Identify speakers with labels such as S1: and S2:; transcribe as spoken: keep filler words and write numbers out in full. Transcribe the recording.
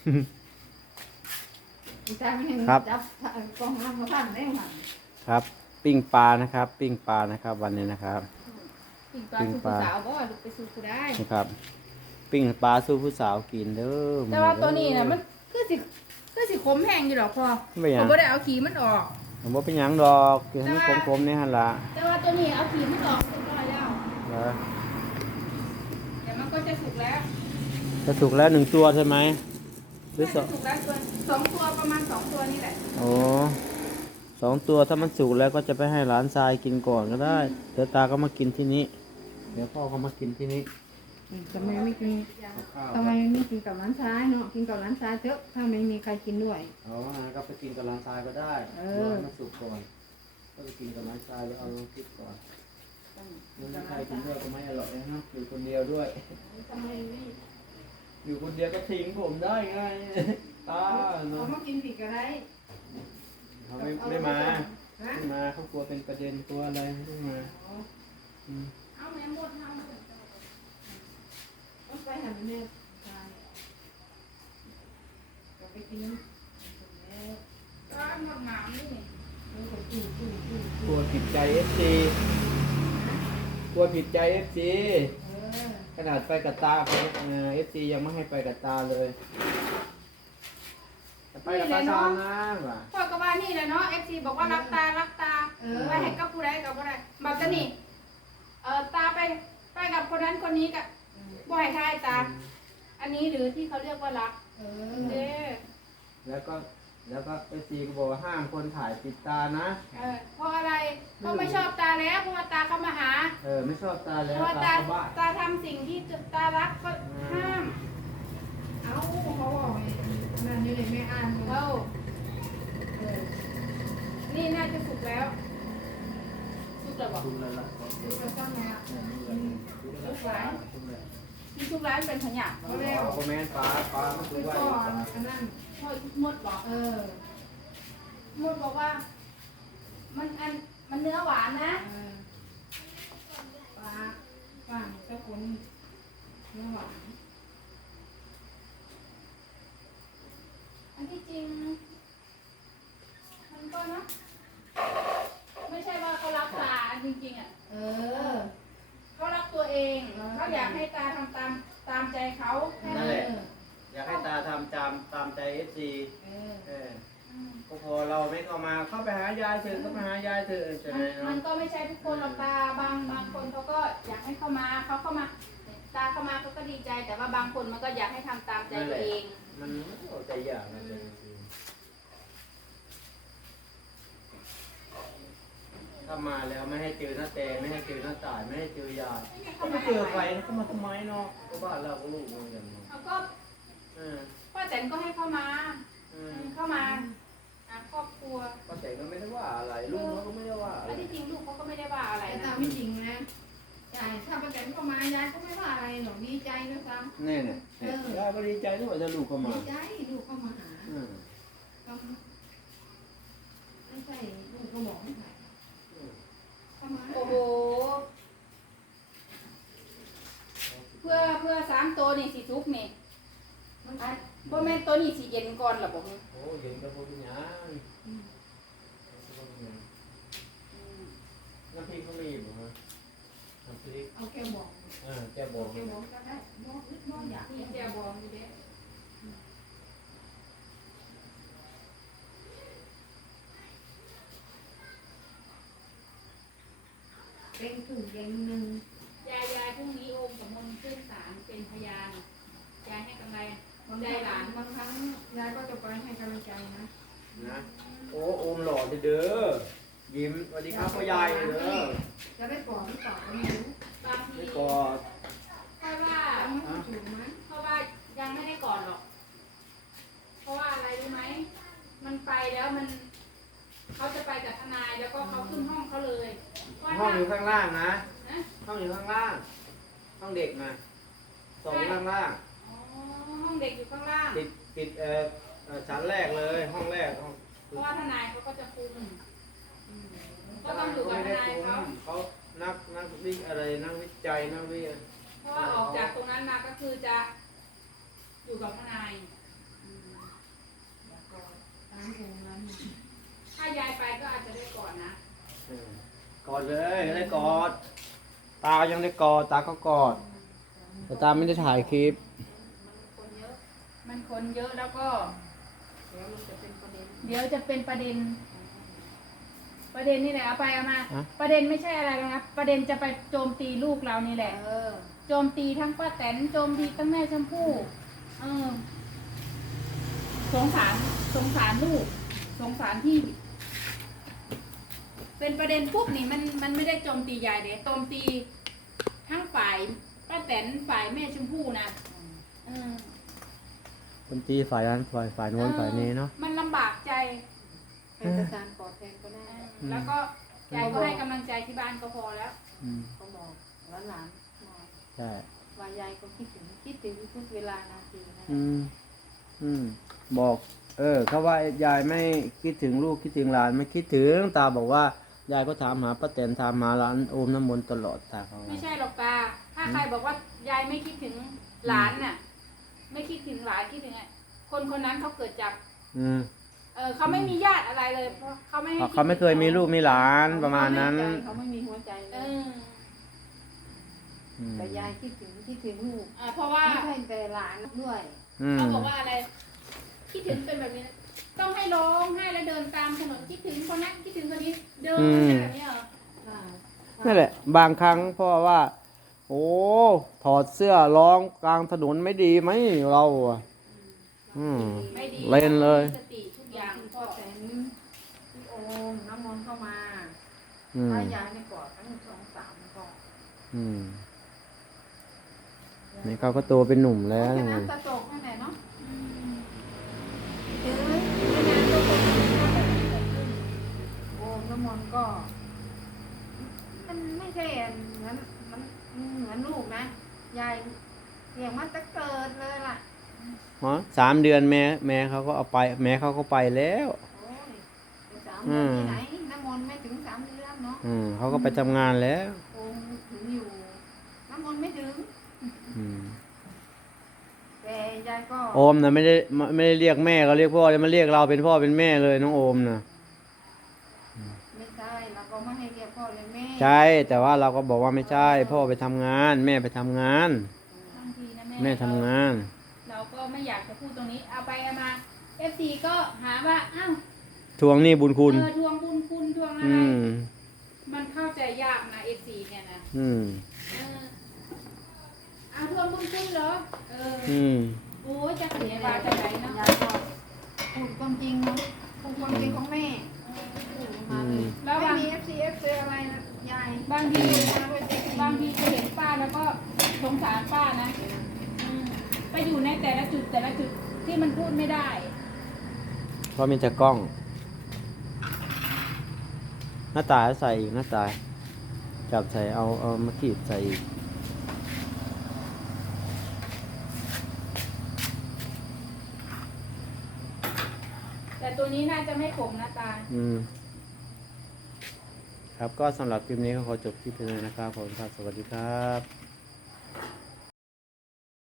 S1: ครับ
S2: จับกองน้ำมาพันได้หวัง
S1: ครับ ปิ้งปลานะครับ ปิ้งปลานะครับ วันนี้นะครับ
S2: ปิ้งปลาสู้ผู้สาวบ่ลูกไปสู้ผู้ได้
S1: นะครับ ปิ้งปลาสู้ผู้สาวกินเด้อ
S2: แต่ว่าตัวนี้นะมันคือสิคือสิขมแห้งอยู่หรอกพอ
S1: ไม่หยั
S2: ผ
S1: ง
S2: มบ่ได้เอาขี้มันออก
S1: ผมว่าเป็นหยังดอกกินให้มันขมๆนี่ฮันละ
S2: แต่ว่าตัวนี้เอาขี้มันออกเรียบร้อยแล้ว
S1: เหรอ
S2: เดี๋ยวมันก็จะสุกแล้ว
S1: จะสุกแล้วหนึ่งตัวใช่ไหมหรือส
S2: น่า
S1: อ
S2: จะ
S1: ง
S2: สุกแล้วตัวสองตัวประมาณสองตัวนี่แหละ
S1: โอ้สองตัวถ้ามันสุกแล้วก็จะไปให้หลานทรายกินก่อนก็ได้เดี๋ยวตาก็มากินที่นี้เดี๋ยวพ่อก็มากินที่นี้
S2: ทำไมไม่กิน
S1: ข้าว
S2: ทำไมไม่กินกับร้านซ้ายเนาะกินกับร้านซ้ายเถอะถ้าไม่มีใครกินด้วย
S1: เอาว่างั้นก็ไปกินกับหลานทรายก็ได้
S2: เออ
S1: รอให้มันสุกก่อนก็ไปกินกับหลานทรายแล้วเอาลงคลิปก่อนไม่มีใครกินด้วยก็ไม่อร่อยนะอยู่คนเดียวด้วย
S2: ทำไมไม่
S1: อยู่คนเดียวก็ทิ้งผมได้ไงตา
S2: เอา
S1: เนาะ
S2: มากินผิดก็ได้
S1: เขาไม่ไม่มาไม่มาเขากลัวเป็นประเด็นตัวอะไรไม่มาอืม
S2: เอาแม่หมดเอาหมดต้องไปหันแม่ตายก็ไปกินร้านหมดหนามนี่มันก็จู่จู่จู่
S1: กลัวผิดใจเอฟซีกลัวผิดใจเอฟซี
S2: เออ
S1: ขนาดไปกับตาเอฟซียังไม่ให้ไปกับตาเลยจะไปกับตาชานะว่ะ
S3: พ่อก็ว่านี่แหละเนาะเอฟซีบอกว่ารักตารักตาไว้ให้กับผู้ใดกับผู้ใดบัดนี้เอ่อตาไปไปกับคนนั้นคนนี้กับบ่ให้ทายตา อันนี้หรือที่เขาเรียกว่ารัก
S2: เอ
S3: เด้
S2: อ
S1: แล้วก็แล้วก็เอฟซีก็บอกว่าห้ามคนถ่ายติดตานะ
S3: เออเพราะอะไรเพราะไม่ชอบตาแล้วเพราะว่าตาเข้ามาหา
S1: เออไม่ชอบตา
S3: เพ
S1: แล้ว
S3: ราะว่า
S1: ตา
S3: ตา
S1: เข้าบ้าน
S3: ตาทำสิ่งที่ตารักก็ห้าม
S2: เอาเขาบอกไงนั่นนี่เลยแม่อ่านเขา
S3: เอ้า
S2: เออ
S3: นี่น่าจะสุกแล้วสุกแล้วบอก
S1: ดูแล้วล่ะ
S2: ดูกระจ้องแล้ว
S1: ดูแล้ว
S3: ที่สุกแล้วเป็นขยะ
S1: เขาเรียกคอมเมนต์ฟ้าฟ้ามัน
S2: คื
S1: คือ อว่า
S2: ก่อนอันนั้น
S3: พ่อมดบอก
S2: เออ
S3: มดบอกว่า มันอันมันเนื้อหวานนะ
S2: เออปลาปลาเจ้าคนเนื้อหวาน
S3: อันที่จริง มันก็เนอะไม่ใช่ว่าเขารักตาจริงๆอ่ะ
S2: เออ
S3: เขารักตัวเองเขาอยากให้ตาทำตามตามใจเขาแค่
S1: นั่
S3: นั้น น
S1: แหละอยากให้ตาทำตามตามใจเอฟซี
S2: เออ
S1: เออ
S3: อืม
S1: ก็พอเราไม่เข้ามาเข้าไปหายายเถอะเข้าไปหายายเถอะใช่ไหม
S3: มันมั
S1: เนาะ
S3: นก็ไม่ใช่ทุกคนหรอกตาบางบางคนเขาก็อยากให้เข้ามาเขาเข้ามา ตาเข้ามาเขาก็ดีใจ แต่ว่าบางคนมันก็อยากให้ทำตามใจตัวเอง
S1: มันเอาใจยากนะใจจริงถ้ามาแล้วไม่ให้เจอหน้าแต่ไม่ให้เจอหน้าตายไม่ให้เจอยายก็ไม่เจอใครนะเขามาทำไมเนาะก็บ้านเราก็ลูกเหมือนกันเนาะ
S3: เขาก็
S1: เออ
S3: ป้าแตนก็ให้เข้ามา
S1: เออ
S3: เข้ามาอ่ะครอบครัว
S1: ป้าแต่ก็ไม่ได้ว่าอะไรลูกเขาก็ไม่ได้ว่าอะไร
S3: แล้วที่จริงลูกเขาก็ไม่ได้ว่าอะไร
S2: แต่
S3: นะ
S2: ตามไม่จริงนะยายถ้าประแตนเข้ามายายก็ไม่ว่าอะไรหรอกดีใจนะซ้
S1: แน่เนี่ยยายก็ดีใจที่ว่าจะลูกเข้า
S2: ำ
S1: มา
S2: ดีใจลูกเข้ามาหา
S1: อืม
S2: ก็ไม่ใช่ลูกก็บอกไม่ใช่เข้ามา
S3: โอ้โห เพื่อเพื่อสามตัวนี่สีทุกนี่
S2: มัน
S3: อันบ่แม่นตัวนี้สีเย็นก่อนหรอบอก
S1: โอ้เย็นกับพวกพี่ยัง
S3: อืม
S1: น้ำพริกเขามีอยู่มั้ยน้ำพริก
S2: เอาแค่บอก
S1: อ่าแกบอก
S2: แค่บอกก็ได้บอกนิดบอกอยาก
S3: นี่เจียบองอยู่เด้
S2: เป็นถึงเย็นหนึ่ง
S3: ยายยายพรุ่งนี้โอมกับมนต์ขึ้นศาลเป็นพยานยายให้กำไร
S2: บางหลานบางครั้งยายก็จะไปให้กำลังใจนะ
S1: นะโอ้โอมหล่อเด้อยิ้มสวัสดีครับพ่อยายเด้อ
S2: จะได้กอดหรือเปล่าก็ไม่รู้
S3: บางที
S1: ไม่กอด
S3: เพราะว่า
S2: ยังไม่ถูกไหม
S3: เพราะว่ายังไม่ได้ก่อนหรอก เพราะว่าอะไรรู้ไหม มันไปแล้วมัน เขาจะไปกับทนายแล้วก็เขาขึ้นห้องเขาเลยว่า
S1: ห้อง
S3: ถ้า
S1: อยู่ข้างล่างนะ
S3: นะ
S1: ห้องอยู่ข้างล่าง ห้องเด็กนะสองข้างล่าง
S3: อ๋อห้องเด็กอยู่ข้างล่าง
S1: ปิดปิดเอ่อเอ่อชั้นแรกเลย ห้องแรกห้อง
S3: เพราะว่าทนายเขาก็จะคุมก็ต้องอยู่กับทนายเขา
S1: เขานักนักวิอะไรนักวิจัยนักวิ
S3: เพราะว่าออกจากตรงนั้นมาก็คือจะอยู่กับทนาย
S1: เอดเลยได้กอด ตายังได้กอด ตาก็กอด แต่ตาไม่ได้ถ่ายคลิป
S3: คนเยอะ มันคนเยอะแล้วก็
S2: เดี๋ยวมันจะเป็นประเด็น
S3: เดี๋ยวจะเป็นประเด็น ประเด็นนี่แหละเอาไปเอามา
S1: ฮะ
S3: ประเด็นไม่ใช่อะไรนะครับ ประเด็นจะไปโจมตีลูกเรานี่แหละ
S2: เออ
S3: โจมตีทั้งป้าแตนโจมตีทั้งแม่ชมพู่เออสงสารสงสารลูก สงสารพี่ เป็นประเด็นปุ๊บนี่มันมันไม่ได้โจมตียายเด็โจมตีทั้งฝ่ายป้าแตนฝ่ายแม่ชมพู่นะเออ
S1: คนตีฝ่ายนั้นฝ่ายฝ่ายโน้นฝ่ายนี้เนาะ
S3: มันลำบากใจ
S2: ให้ตาตามกอดแทนก็ได้
S3: เออแล้วก็ยายก็ให้กำลังใจที่บ้านก็พอแล้ว
S1: อืม
S2: เขาบอกหลานๆบอก
S1: ใช่
S2: ว่ายายก็คิดถึงคิดถึงทุกเวลานาทีนะ
S1: อืม อืม บอก เออ เขาว่ายายไม่คิดถึงลูกคิดถึงหลานไม่คิดถึง ตาบอกว่ายายก็ถามหาป้าแตนถามหาหลานโอมน้ำมนต์ตลอดตาเขาว่า
S3: ไม่ใช่หรอกตา ถ้าใครบอกว่ายายไม่คิดถึงหลานน่ะ ไม่คิดถึงหลานคิดถึงไงคนคนนั้นเขาเกิดจาก
S1: อืม
S3: เออเขาไม่มีญาติอะไรเลยเพราะเขาไม่ให้
S1: เพราะเขาไม่เคยมีลูกมีหลานประมาณนั้น
S2: เขาไม่มีหัวใจเล
S3: เอย อ
S1: อืม
S2: แต่ยายคิดถึงคิดถึงลูก
S3: อ่าเพราะว่า
S2: ไม่ใช่แต่หลานด้วย
S1: อืม
S3: เขาบอกว่าอะไร คิดถึงเป็นแบบนี้นะต้องให้ร้องให้แล้วเดินตามถนนคิดถึงคนนั้นคิดถึงคนนี้เดินเป็นแบบนี้เหรอ
S1: นั่นแหละ บางครั้งพ่อว่า โอ้ถอดเสื้อร้องกลางถนนไม่ดีไหมเราอ่ะ อืม
S3: ไม่ดี
S1: เล่นเลย
S3: สติทุกอย่าง
S2: พ่
S3: ก็
S2: อแตนพี่โอมน้ำมนต์เข้ามา
S1: อืม
S2: ถ้ายายในกอดทั้งสองสามก็
S1: อืมนี่เขาก็โตเป็นหนุ่มแล้ว
S2: แค่
S1: ไง
S2: นั้นตะโจกนั่นแหละเนาะ
S3: อืม
S2: เออไม่นานก็คงจะมีเรื่องแบบนี้เกิดขึ้นโอมน้ำมนต์ก็ มันไม่ใช่เหมือนมันเหมือนลูกนะยายเลี้ยงมาตั้งเกิดเลยล่ะ
S1: อ๋อสามเดือนแม่แม่เขาก็เอาไป แม่เขาก็ไปแล้ว
S2: โอ้ยไปสามเดือนที่ไหนน้ำมนต์ไม่ถึงสามเดือนเนาะ
S1: อืมเขาก็ไปทำงานแล้ว
S2: โอมถึงอยู่น้ำมนต์ไม่ถึง
S1: อืม
S2: แต่ยายก็
S1: โอมนะไม่ได้ไม่ได้เรียกแม่เขาเรียกพ่อเลยมาเรียกเราเป็นพ่อเป็นแม่เลยน้องโอมนะ
S2: ไม่ใช่เราก็ไม่ให้เรียกพ่อเลยแม่
S1: ใช่แต่ว่าเราก็บอกว่าไม่ใช่ พ่อไปทำงาน แม่ไปทำงาน
S3: บางทีนะ
S1: แม่
S3: แม่
S1: ทำงาน
S3: เราก็ไม่อยากจะพูดตรงนี้ เอาไปเอามาเอฟซีก็หาว่า อ้าว
S1: ทวงหนี้บุญคุณ
S3: เออทวงบุญคุณทวงอะไร
S1: อืม
S3: มันเข้าใจยากนะเอฟซีเนี่ยนะ
S1: อืม
S3: เออเอาทวงบุญคุณเหรอ เออ
S1: อืม
S3: โอ้ยจะเสียบาจะไหนเนาะ
S2: ยายก็พูดความจริงเนาะพูดความจริงของแม่พูดออกมาเลย
S3: แล้ว
S2: ไม่
S3: บาง
S2: มี เอฟ ซี เอฟ ซี อะไรนะยาย
S3: บางที
S2: มาด้วยใจจริง
S3: บางทีจะเห็นป้าแล้วก็สงสารป้านะอืมไปอยู่ในแต่ละจุดแต่ละจุดที่มันพูดไม่ได้
S1: เพราะมีแต่กล้อง หน้าตายใส่อีกหน้าตาย จับใส่เอาเอามาขีดใส่อีก
S3: แต่ตัวนี้น่าจะไม่ขมนะตา
S1: อืม ครับก็สำหรับคลิปนี้ก็ขอจบคลิปไปเลยนะครับขอบคุณครับ สวัสดีครับ